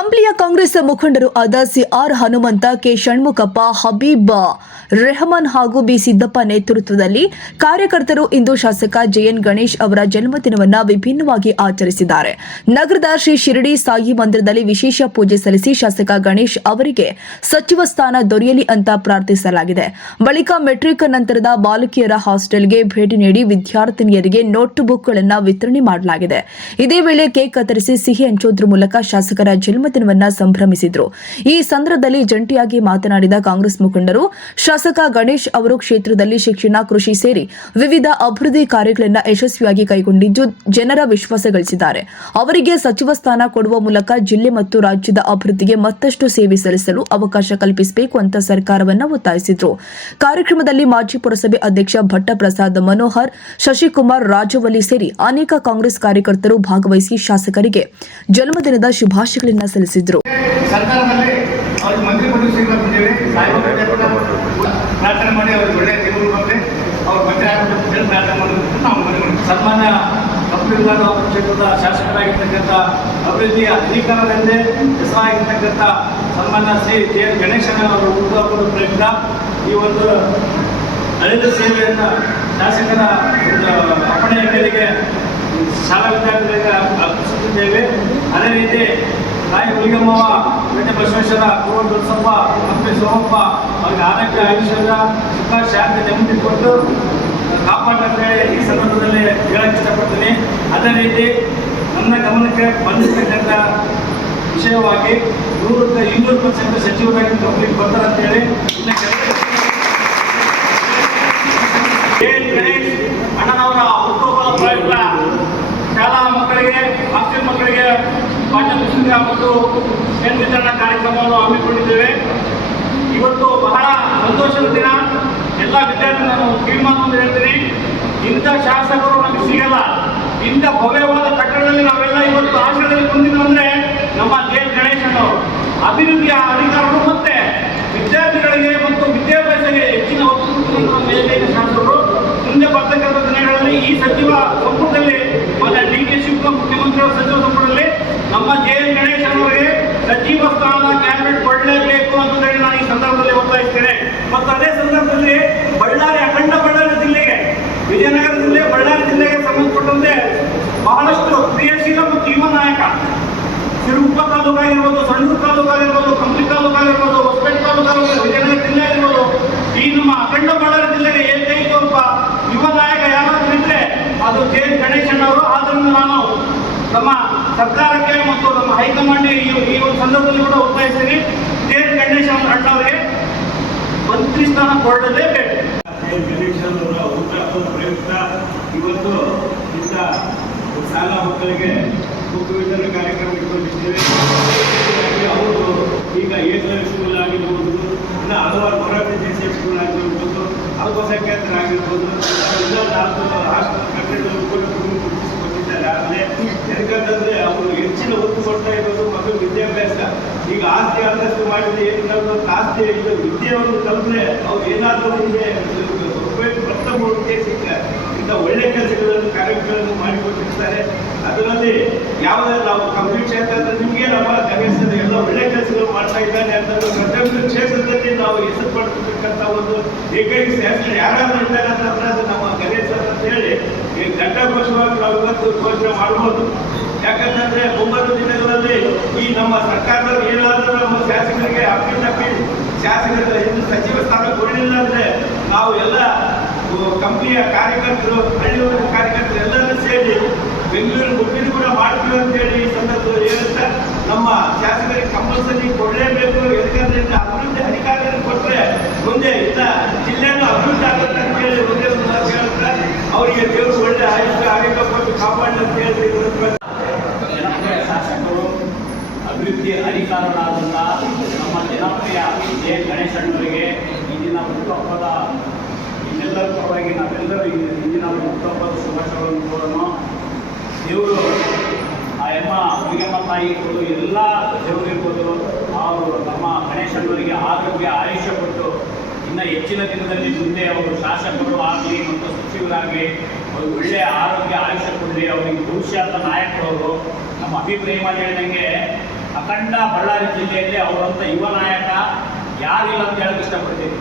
ಕಂಪ್ಲಿಯ ಕಾಂಗ್ರೆಸ್ ಮುಖಂಡರು ಆದ CR Hanumantha, K Shanmukhappa, Habib Rahman ಹಾಗೂ ಬಿ ಸಿದ್ದಪ್ಪ ನೇತೃತ್ವದಲ್ಲಿ ಕಾರ್ಯಕರ್ತರು ಇಂದು ಶಾಸಕ ಜೆಎನ್ ಗಣೇಶ್ ಅವರ ಜನ್ಮದಿನವನ್ನು ವಿಭಿನ್ನವಾಗಿ ಆಚರಿಸಿದ್ದಾರೆ. ನಗರದ ಶ್ರೀ ಶಿರಡಿ ಸಾಯಿ ಮಂದಿರದಲ್ಲಿ ವಿಶೇಷ ಪೂಜೆ ಸಲ್ಲಿಸಿ ಶಾಸಕ ಗಣೇಶ್ ಅವರಿಗೆ ಸಚಿವ ಸ್ಥಾನ ದೊರೆಯಲಿ ಅಂತ ಪ್ರಾರ್ಥಿಸಲಾಗಿದೆ. ಬಳಿಕ ಮೆಟ್ರಿಕ್ ನಂತರದ ಬಾಲಕಿಯರ ಹಾಸ್ಟೆಲ್ಗೆ ಭೇಟಿ ನೀಡಿ ವಿದ್ಯಾರ್ಥಿನಿಯರಿಗೆ ನೋಟ್ಬುಕ್ಗಳನ್ನು ವಿತರಣೆ ಮಾಡಲಾಗಿದೆ. ಇದೇ ವೇಳೆ ಕೇಕ್ ಕತ್ತರಿಸಿ ಸಿಹಿ ಹಂಚೋದ್ರ ಮೂಲಕ ಶಾಸಕರ ಜನ್ಮದಿನವನ್ನ ಸಂಭ್ರಮಿಸಿದ್ರು. ಈ ಸಂದರ್ಭದಲ್ಲಿ ಜಂಟಿಯಾಗಿ ಮಾತನಾಡಿದ ಕಾಂಗ್ರೆಸ್ ಮುಖಂಡರು, ಶಾಸಕ ಗಣೇಶ್ ಅವರು ಕ್ಷೇತ್ರದಲ್ಲಿ ಶಿಕ್ಷಣ, ಕೃಷಿ ಸೇರಿ ವಿವಿಧ ಅಭಿವೃದ್ಧಿ ಕಾರ್ಯಗಳನ್ನು ಯಶಸ್ವಿಯಾಗಿ ಕೈಗೊಂಡಿದ್ದು ಜನರ ವಿಶ್ವಾಸ ಗಳಿಸಿದ್ದಾರೆ. ಅವರಿಗೆ ಸಚಿವ ಸ್ಥಾನ ಕೊಡುವ ಮೂಲಕ ಜಿಲ್ಲೆ ಮತ್ತು ರಾಜ್ಯದ ಅಭಿವೃದ್ಧಿಗೆ ಮತ್ತಷ್ಟು ಸೇವೆ ಸಲ್ಲಿಸಲು ಅವಕಾಶ ಕಲ್ಪಿಸಬೇಕು ಅಂತ ಸರ್ಕಾರವನ್ನು ಒತ್ತಾಯಿಸಿದರು. ಕಾರ್ಯಕ್ರಮದಲ್ಲಿ ಮಾಜಿ ಪುರಸಭೆ ಅಧ್ಯಕ್ಷ ಭಟ್ಟಪ್ರಸಾದ್ ಮನೋಹರ್, ಶಶಿಕುಮಾರ್, ರಾಜವಲ್ಲಿ ಸೇರಿ ಅನೇಕ ಕಾಂಗ್ರೆಸ್ ಕಾರ್ಯಕರ್ತರು ಭಾಗವಹಿಸಿ ಶಾಸಕರಿಗೆ ಜನ್ಮದಿನದ ಶುಭಾಶಯಗಳನ್ನು ಸಲ್ಲಿಸಿದರು. ಸರ್ಕಾರದಲ್ಲಿ ಅವ್ರಿಗೆ ಮಂತ್ರಿ ಪದವಿ ಸಿಗಲಿದ್ದೇವೆ, ಪ್ರಾರ್ಥನೆ ಮಾಡಿ ಅವ್ರಿಗೆ ಒಳ್ಳೆಯ ಜೀವನ ಬಂದರೆ ಅವ್ರು ಮಂತ್ರಿ ಆಗಬೇಕು ಪ್ರಾರ್ಥನೆ ಮಾಡೋದಕ್ಕೆ ನಾವು ಮನವಿ ಮಾಡ್ತೀವಿ. ಸನ್ಮಾನ್ಯ ಕಪ್ಪು ಕ್ಷೇತ್ರದ ಶಾಸಕರಾಗಿರ್ತಕ್ಕಂಥ ಅಭಿವೃದ್ಧಿಯ ಅಧಿಕಾರದಲ್ಲೇ ಹೆಸರಾಗಿರ್ತಕ್ಕಂಥ ಸನ್ಮಾನ್ಯ ಶ್ರೀ ಜೆ ಗಣೇಶನ ಅವರ ಹುಟ್ಟುಹಬ್ಬದ ಪ್ರಯುಕ್ತ ಈ ಒಂದು ಹಳೆದ ಸೇವೆಯನ್ನು ಶಾಸಕರ ಅಪ್ಪಣೆಯ ಮೇರೆಗೆ ಶಾಲಾ ವಿದ್ಯಾರ್ಥಿಗಳಿಗೆ ಅರ್ಪಿಸುತ್ತಿದ್ದೇವೆ. ಅದೇ ರೀತಿ ತಾಯಿ ಹುಲಿಗಮ್ಮವ, ಗಂಟೆ ಬಸವೇಶ್ವರ, ಕೋಟ ದೊಡ್ಡಸಪ್ಪ, ಹಂಪೆ ಸೋಮಪ್ಪ ಅವರಿಗೆ ಆರೋಗ್ಯ, ಆಯುಷ್ಯದ ಸುಖ, ಶಾಂತಿ, ನೆಮ್ಮದಿ ಕೊಟ್ಟು ಕಾಪಾಡಂತೇಳಿ ಈ ಸಂದರ್ಭದಲ್ಲಿ ಹೇಳಕ್ಕೆ ಇಷ್ಟಪಡ್ತೀನಿ. ಅದೇ ರೀತಿ ನನ್ನ ಗಮನಕ್ಕೆ ಬಂದಿರತಕ್ಕಂಥ ವಿಷಯವಾಗಿ 200% ಸಚಿವರಾಗಿ ಕಂಪ್ಲೀಟ್ ಬರ್ತಾರಂತೇಳಿ ಗಣೇಶ್ ಅಣ್ಣನವರ ಹುಟ್ಟುಹಬ್ಬದ ಪ್ರಯುಕ್ತ ಶಾಲಾ ಮಕ್ಕಳಿಗೆ, ಹಾಸ್ಟೆಲ್ ಮಕ್ಕಳಿಗೆ ಪಾಠ್ಯಪುಸ್ತಕ ಮತ್ತು ಪೆನ್ ವಿತರಣಾ ಕಾರ್ಯಕ್ರಮವನ್ನು ಹಮ್ಮಿಕೊಂಡಿದ್ದೇವೆ. ಇವತ್ತು ಬಹಳ ಸಂತೋಷದ ದಿನ. ಎಲ್ಲ ವಿದ್ಯಾರ್ಥಿ ನಾನು ತೀರ್ಮಾನವನ್ನು ಹೇಳ್ತೀನಿ, ಇಂಥ ಶಾಸಕರು ನಮಗೆ ಸಿಗಲ್ಲ. ಇಂಥ ಭವ್ಯವಾದ ಕಟ್ಟಡದಲ್ಲಿ ನಾವೆಲ್ಲ ಇವತ್ತು ಆಶ್ರಯದಲ್ಲಿ ಬಂದಿದ್ದು ಅಂದರೆ ನಮ್ಮ ಜೆ ಗಣೇಶನವರು. ಅಭಿವೃದ್ಧಿಯ ಅಧಿಕಾರಗಳು ಮತ್ತೆ ವಿದ್ಯಾರ್ಥಿಗಳಿಗೆ ಮತ್ತು ವಿದ್ಯಾಭ್ಯಾಸಕ್ಕೆ ಹೆಚ್ಚಿನ ಒತ್ತು ಮೇಲಿನ ಶಾಸಕರು. ಮುಂದೆ ಬರ್ತಕ್ಕಂಥ ದಿನಗಳಲ್ಲಿ ಈ ಸಚಿವ ಸಂಪುಟದಲ್ಲಿ ಮಾನ್ಯ ಡಿ ಕೆ ಶಿವಕುಮಾರ್ ಮುಖ್ಯಮಂತ್ರಿಯವರ ಸಚಿವ ಸಂಪುಟದಲ್ಲಿ ನಮ್ಮ ಜೆ ಎನ್ ಗಣೇಶ್ ಅವರಿಗೆ ಸಚಿವ ಸ್ಥಾನ ಕ್ಯಾಬಿನೆಟ್ ಕೊಡಲೇಬೇಕು ಅಂತ ಹೇಳಿ ನಾನು ಈ ಸಂದರ್ಭದಲ್ಲಿ ಒತ್ತಾಯಿಸ್ತೇನೆ. ಮತ್ತು ಅದೇ ಸಂದರ್ಭದಲ್ಲಿ ಅಖಂಡ ಬಳ್ಳಾರಿ ಜಿಲ್ಲೆಗೆ, ವಿಜಯನಗರ ಜಿಲ್ಲೆ, ಬಳ್ಳಾರಿ ಜಿಲ್ಲೆಗೆ ಸಂಬಂಧಪಟ್ಟಂತೆ ಬಹಳಷ್ಟು ಕ್ರಿಯಾಶೀಲ ಮತ್ತು ಯುವ ನಾಯಕ, ಸಿರುಗುಪ್ಪ ತಾಲೂಕಾಗಿರ್ಬೋದು, ಸಣ್ಣೂರು ತಾಲೂಕಾಗಿರ್ಬೋದು, ಕಂಪ್ಲಿ ತಾಲೂಕಾಗಿರ್ಬೋದು, ಹೊಸಪೇಟೆ ತಾಲೂಕಾಗಿರ್ಬೋದು, ವಿಜಯನಗರ ಜಿಲ್ಲೆ ಆಗಿರ್ಬೋದು, ಈ ನಮ್ಮ ಅಖಂಡ ಬಳ್ಳಾರಿ ಜಿಲ್ಲೆಗೆ ಏಕೈಕ ಒಬ್ಬ ಯುವ ನಾಯಕ ಯಾರಾದರೂ ಇದ್ರೆ ಅದು ಜೆ ಗಣೇಶನ್ ಅವರು. ಆದ್ದರಿಂದ ನಾನು ನಮ್ಮ ಸರ್ಕಾರಕ್ಕೆ ಮತ್ತು ನಮ್ಮ ಹೈಕಮಾಂಡ್ಗೆ ಈ ಒಂದು ಸಂದರ್ಭದಲ್ಲಿ ಕೂಡ ಒತ್ತಾಯಿಸ್ತೀನಿ, ಜೆ ಗಣೇಶ್ ಅಣ್ಣವರಿಗೆ ಮಂತ್ರಿ ಸ್ಥಾನ ಕೊಡಲೇಬೇಕು. ಜೆ ಗಣೇಶ್ ಅವರ ಹುಟ್ಟುಹಬ್ಬದ ಪ್ರಯುಕ್ತ ಇವತ್ತು ಇಂಥ ಶಾಲಾ ಮಕ್ಕಳಿಗೆ ಬುಕ್ ವಿತರಣೆ ಕಾರ್ಯಕ್ರಮ ಇಟ್ಕೊಂಡಿದ್ದೇವೆ. ಅವರು ಈಗ ಏಕಲವ್ಯ ಸ್ಕೂಲ್ ಆಗಿರ್ಬೋದು, ಇನ್ನು ಹಲವಾರು ಮೊರಾರ್ಜಿ ದೇಸಾಯಿ ಸ್ಕೂಲ್ ಆಗಿರ್ಬೋದು, ಅಲ್ಪಸಂಖ್ಯಾತರಾಗಿರ್ಬೋದು, ಎಲ್ಲ 4 ಹಾಸ್ಟೆಲ್ ಕಟ್ಟಡಗಳು ಕೂಡ ಗುರುತಿಸಿಕೊಂಡಿದ್ದಾರೆ. ಆದರೆ ಯಾಕಂತಂದರೆ ಅವರು ಹೆಚ್ಚಿನ ಒತ್ತು ಕೊಡ್ತಾ ಇರೋದು ಮಕ್ಕಳ ವಿದ್ಯಾಭ್ಯಾಸ. ಈಗ ಆಸ್ತಿ ಅಂತಸ್ತು ಮಾಡಿದ್ರೆ ಏನು ಆಸ್ತಿ ಇದು ವಿದ್ಯೆಯನ್ನು ಕಲಿತ್ರೆ ಅವ್ರು ಏನಾದರೂ ಮುಂದೆ ಪ್ರಥಮ ಉದ್ದೇಶಿಕ ಇಂಥ ಒಳ್ಳೆ ಕೆಲಸಗಳನ್ನು ಕಾರ್ಯಕ್ರಮಗಳನ್ನು ಮಾಡಿಕೊಟ್ಟಿರ್ತಾರೆ. ಅದರಲ್ಲಿ ಯಾವುದೇ ನಾವು ಕಂಪ್ಲೀಟ್ ಕ್ಷೇತ್ರ ಅಂದರೆ ನಿಮಗೆ ನಮ್ಮ ಗಣೇಶನ ಎಲ್ಲ ಒಳ್ಳೆ ಕೆಲಸಗಳು ಮಾಡ್ತಾ ಇದ್ದಾನೆ ಅಂತಂದ್ರೆ ಪ್ರತಿಯೊಂದು ಕ್ಷೇತ್ರದಲ್ಲಿ ನಾವು ಹೆಸರು ಪಡ್ತಕ್ಕಂಥ ಒಂದು ಏಕೈಕ ಶಾಸಕರು ಯಾರಾದರೂ ಇದ್ದಾರೆ ಅಂತಂದ್ರೆ ಅದು ನಮ್ಮ ಗಣೇಶ ಅಂತ ಹೇಳಿ ಈ ಘಂಟಾಘೋಷವಾಗಿ ನಾವು ಇವತ್ತು ಘೋಷಣೆ ಮಾಡ್ಬೋದು. ಯಾಕಂತಂದ್ರೆ ಮುಂಬರುವ ದಿನಗಳಲ್ಲಿ ಈ ನಮ್ಮ ಸರ್ಕಾರದವರು ಏನಾದರೂ ನಮ್ಮ ಶಾಸಕರಿಗೆ ಅಪ್ಪಿತಪ್ಪಿ ಶಾಸಕರ ಎಂದು ಸಚಿವ ಸ್ಥಾನ ಕೊಡಲಿಲ್ಲ ಅಂದರೆ ನಾವು ಎಲ್ಲ ಕಂಪ್ನಿಯ ಕಾರ್ಯಕರ್ತರು, ಹಳ್ಳಿಯವರ ಕಾರ್ಯಕರ್ತರು ಎಲ್ಲರೂ ಸೇರಿ ಬೆಂಗಳೂರು ಮುಟ್ಟಿನ ಕೂಡ ಮಾಡ್ತೀವಿ ಅಂತೇಳಿ ಈ ಸಂದರ್ಭದಲ್ಲಿ ಹೇಳುತ್ತಾ ನಮ್ಮ ಶಾಸಕರಿಗೆ ಕಂಪಲ್ಸರಿ ಕೊಡಲೇಬೇಕು. ಯಾಕಂದ್ರೆ ಅಭಿವೃದ್ಧಿ ಅಧಿಕಾರಿಗಳು ಕೊಟ್ಟರೆ ಮುಂದೆ ಇಲ್ಲ ಜಿಲ್ಲೆಯನ್ನು ಅಭಿವೃದ್ಧಿ ಆಗುತ್ತೆ ಅಂತ ಹೇಳಿ ಒಂದೇ ಒಂದು ಮಾತು ಹೇಳುತ್ತಾ ಅವರಿಗೆ ದೇವರು ಒಳ್ಳೆ ಆಯುಷ್ಯ ಆರೋಗ್ಯ ಕೊಟ್ಟು ಕಾಪಾಡಲಿ ಅಂತ ಹೇಳಿ ಶಾಸಕರು ಅಭಿವೃದ್ಧಿ ಅಧಿಕಾರರಾದಂಥ ನಮ್ಮ ಜನಪ್ರಿಯ ಜೆ ಗಣೇಶಣ್ಣವರಿಗೆ ಇಂದಿನ ಹುಟ್ಟುಹಬ್ಬದ ಇನ್ನೆಲ್ಲರ ಪರವಾಗಿ ನಾವೆಲ್ಲರೂ ಇಂದಿನ ಹುಟ್ಟುಹಬ್ಬದ ಶುಭಾಶಯಗಳನ್ನು ಕೋರೋಣ. ದೇವರು ಆ ಎಮ್ಮ ಹುಲಿಗೆಮ್ಮ ತಾಯಿ ಇರ್ಬೋದು, ಎಲ್ಲ ದೇವರು ಇರ್ಬೋದು, ಅವರು ನಮ್ಮ ಗಣೇಶಣ್ಣವರಿಗೆ ಆರೋಗ್ಯ, ಆಯುಷ್ಯ ಕೊಟ್ಟು ಇನ್ನು ಹೆಚ್ಚಿನ ದಿನದಲ್ಲಿ ಮುಂದೆ ಅವರು ಶಾಸಕರು ಆಗಲಿ ಮತ್ತು ಸಚಿವರಾಗಲಿ ಅವ್ರಿಗೆ ಒಳ್ಳೆಯ ಆರೋಗ್ಯ, ಆಯುಷ್ಯ ಕೊಡಲಿ. ಅವರಿಗೆ ಭವಿಷ್ಯದ ನಾಯಕರು. ನಮ್ಮ ಅಭಿಪ್ರಾಯ ಹೇಳಿದಂಗೆ ಅಖಂಡ ಬಳ್ಳಾರಿ ಜಿಲ್ಲೆಯಲ್ಲಿ ಅವರಂಥ ಯುವ ನಾಯಕ ಯಾರಿಲ್ಲ ಅಂತ ಹೇಳಕ್ಕೆ ಇಷ್ಟಪಡ್ತೀನಿ.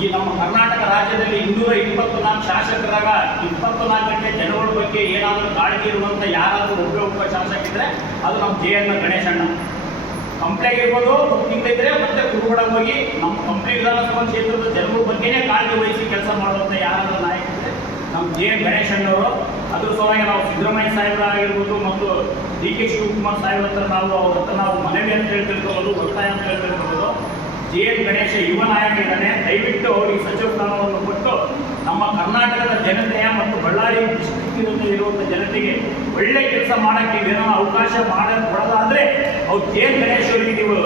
ಈ ನಮ್ಮ ಕರ್ನಾಟಕ ರಾಜ್ಯದಲ್ಲಿ 224 ಶಾಸಕರಾಗ 24 ಜನಗಳ ಬಗ್ಗೆ ಏನಾದರೂ ಕಾಳಜಿ ಇರುವಂಥ ಯಾರಾದರೂ ಒಬ್ಬ ಶಾಸಕಿದ್ರೆ ಅದು ನಮ್ಮ ಜೆ.ಎನ್. ಗಣೇಶಣ್ಣ. ಕಂಪ್ಲೇಂಟ್ ಇರ್ಬೋದು, ತಿಂಗಳಿದ್ರೆ ಮತ್ತೆ ಕುರುಬಡ ಹೋಗಿ ನಮ್ಮ ಕಂಪ್ಲಿ ವಿಧಾನಸಭಾ ಕ್ಷೇತ್ರದ ಜನಗಳ ಬಗ್ಗೆನೇ ಕಾಳಜಿ ವಹಿಸಿ ಕೆಲಸ ಮಾಡುವಂಥ ಯಾರಾದರೂ ನಾಯಕರಿದ್ರೆ ನಮ್ಮ ಜೆ.ಎನ್. ಗಣೇಶಣ್ಣವರು. ಅದ್ರ ಸಲುವಾಗಿ ನಾವು ಸಿದ್ದರಾಮಯ್ಯ ಸಾಹೇಬರಾಗಿರ್ಬೋದು ಮತ್ತು ಡಿ.ಕೆ. ಶಿವಕುಮಾರ್ ಸಾಹೇಬ್ರ ಹತ್ರ ಅವ್ರ ಹತ್ರ ನಾವು ಮನವಿ ಅಂತ ಹೇಳ್ತಿರ್ಬೋದು, ಒತ್ತಾಯ ಅಂತ ಹೇಳ್ತಿರ್ಬೋದು. ಜೆ.ಎನ್. ಗಣೇಶ ಯುವ ನಾಯಕ ಇದ್ದಾನೆ, ದಯವಿಟ್ಟು ಅವರಿಗೆ ಸಚಿವ ಸ್ಥಾನವನ್ನು ಕೊಟ್ಟು ನಮ್ಮ ಕರ್ನಾಟಕದ ಜನತೆಯ ಮತ್ತು ಬಳ್ಳಾರಿ ಡಿಸ್ಟ್ರಿಕ್ಟ್ ಇರುವಂಥ ಜನತೆಗೆ ಒಳ್ಳೆ ಕೆಲಸ ಮಾಡೋಕ್ಕೆ ಏನೋ ಅವಕಾಶ ಕೊಡೋದಾದರೆ ಅವ್ರು ಜೆ.ಎನ್. ಗಣೇಶ್ ಅವರಿಗೆ ನೀವು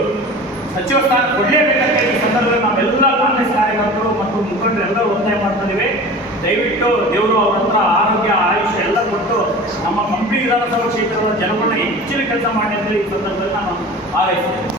ಸಚಿವ ಸ್ಥಾನ ಕೊಡಲೇಬೇಕಂತ ಈ ಸಂದರ್ಭದಲ್ಲಿ ನಾವೆಲ್ಲ ಕಾಂಗ್ರೆಸ್ ಕಾರ್ಯಕರ್ತರು ಮತ್ತು ಮುಖಂಡರೆಲ್ಲರೂ ಒತ್ತಾಯ ಮಾಡ್ತಾ ಇದ್ದೀವಿ. ದಯವಿಟ್ಟು ದೇವರು ಅವರ ಹತ್ರ ಆರೋಗ್ಯ ಆಯುಷ್ಯ ಎಲ್ಲ ಕೊಟ್ಟು ನಮ್ಮ ಕಂಪ್ಲಿ ವಿಧಾನಸಭಾ ಕ್ಷೇತ್ರದ ಜನಗಳನ್ನ ಹೆಚ್ಚಿನ ಕೆಲಸ ಮಾಡಿ ಅಂತ ಈ ಸಂದರ್ಭದಲ್ಲಿ ನಾನು ಹಾರೈಸ್ತೇನೆ.